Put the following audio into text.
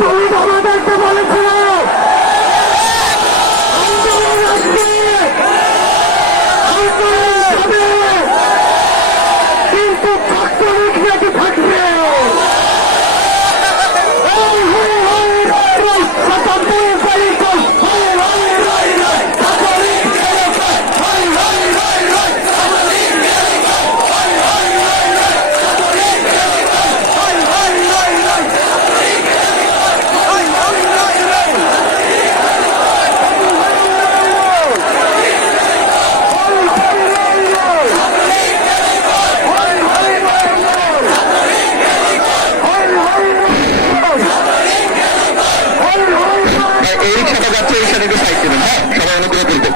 তুমি আমাদেরকে বলেছিল কিন্তু ছাত্রলীগ নাকি থাকবে। একটু সাইড দেবেন হ্যাঁ সবাই অনুগ্রহ করবেন